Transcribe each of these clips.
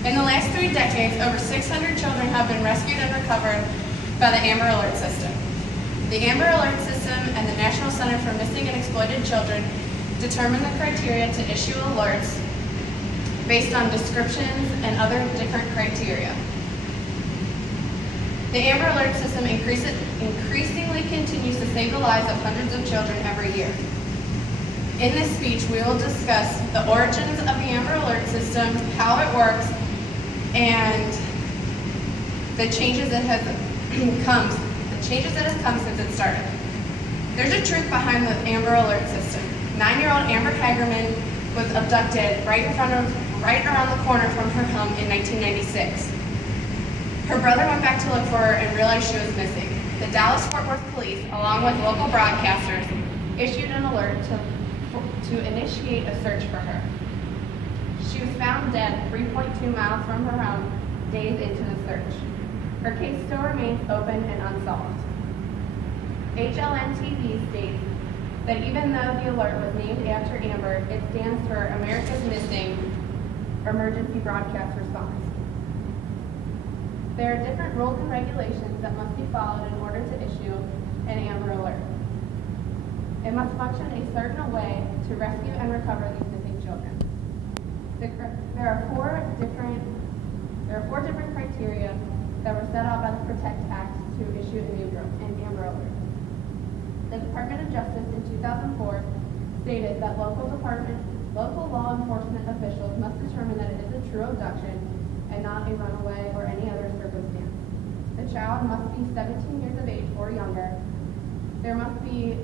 In the last 3 decades, over 600 children have been rescued and recovered by the Amber Alert System. The Amber Alert System and the National Center for Missing and Exploited Children determine the criteria to issue alerts based on descriptions and other different criteria. The Amber Alert System increasingly continues to save the lives of hundreds of children every year. In this speech, we will discuss the origins of the Amber Alert System, how it works, and the changes that have come since it started. There's a truth behind the Amber Alert System. 9-year-old Amber Hagerman was abducted right around the corner from her home in 1996. Her brother went back to look for her and realized she was missing. The Dallas-Fort Worth police, along with local broadcasters, issued an alert to initiate a search for her. She was found dead 3.2 miles from her home days into the search. Her case still remains open and unsolved. HLN-TV states that even though the alert was named after Amber, it stands for America's Missing Emergency Broadcast Response. There are different rules and regulations that must be followed in order to issue an Amber Alert. It must function a certain way to rescue and recover these missing children. There are four different criteria that were set out by the PROTECT Act to issue an Amber Alert. The Department of Justice in 2004 stated that local law enforcement officials must determine that it is a true abduction and not a runaway or any other circumstance. The child must be 17 years of age or younger. There must be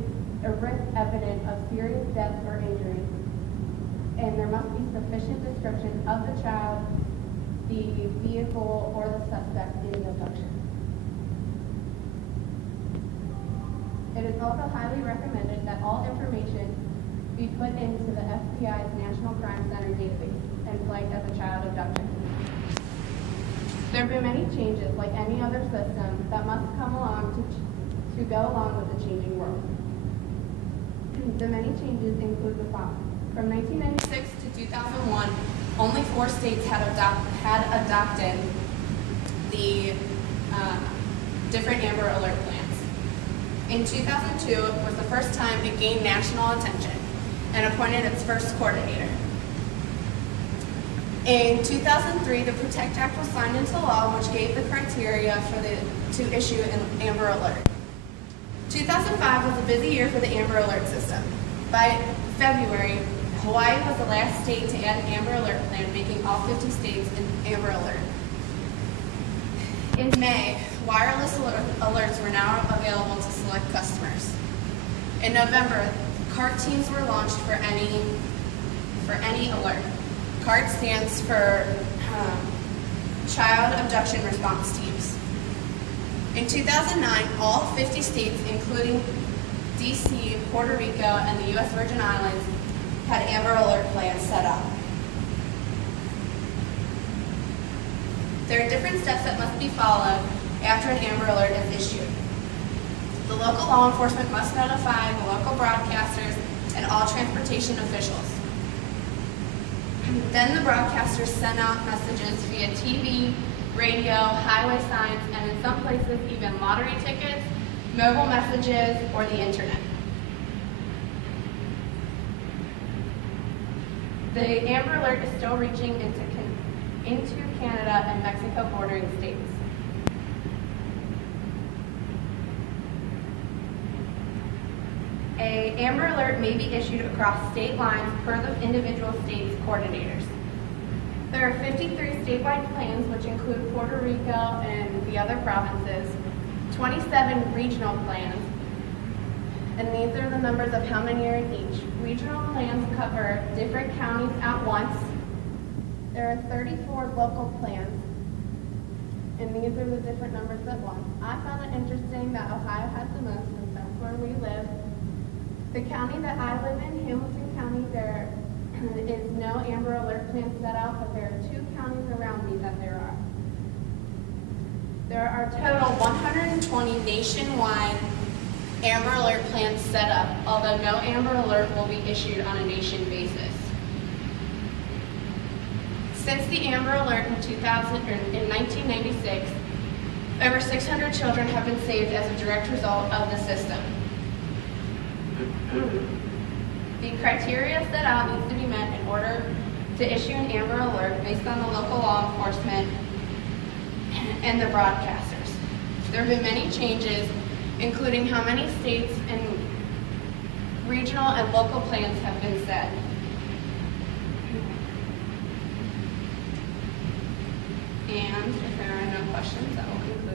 a risk evident of serious death or injury, and there must be sufficient description of the child, the vehicle, or the suspect in the abduction. It is also highly recommended that all information be put into the FBI's National Crime Center database and flagged as a child abduction. There have been many changes, like any other system, that must come along to go along with the changing world. The many changes include the following. From 1996 to 2001, only 4 states had adopted the different Amber Alert plans. In 2002, it was the first time it gained national attention and appointed its first coordinator. In 2003, the PROTECT Act was signed into law, which gave the criteria to issue an Amber Alert. 2005 was a busy year for the Amber Alert System. By February, Hawaii was the last state to add an Amber Alert plan, making all 50 states an Amber Alert. In May, wireless alerts were now available to select customers. In November, CART teams were launched for any alert. CART stands for Child Abduction Response Teams. In 2009, all 50 states, including DC, Puerto Rico, and the U.S. Virgin Islands, had Amber Alert plans set up. There are different steps that must be followed after an Amber Alert is issued. The local law enforcement must notify the local broadcasters and all transportation officials. Then the broadcasters send out messages via TV, radio, highway signs, and in some places even lottery tickets, mobile messages, or the internet. The Amber Alert is still reaching into Canada and Mexico bordering states. An Amber Alert may be issued across state lines per the individual state's coordinators. There are 53 statewide plans, which include Puerto Rico and the other provinces, 27 regional plans, and these are the numbers of how many are in each. Regional plans cover different counties at once. There are 34 local plans, and these are the different numbers at once. I found it interesting that Ohio has the most, since that's where we live. The county that I live in, Hamilton County, there is no Amber Alert plan set out, but there are 2 counties around me that there are. There are a total 120 nationwide Amber Alert plans set up, although no Amber Alert will be issued on a nation basis. Since the Amber Alert in 1996, over 600 children have been saved as a direct result of the system. The criteria set out needs to be met in order to issue an Amber Alert based on the local law enforcement and the broadcasters. There have been many changes, including how many states and regional and local plans have been set. And if there are no questions, that will conclude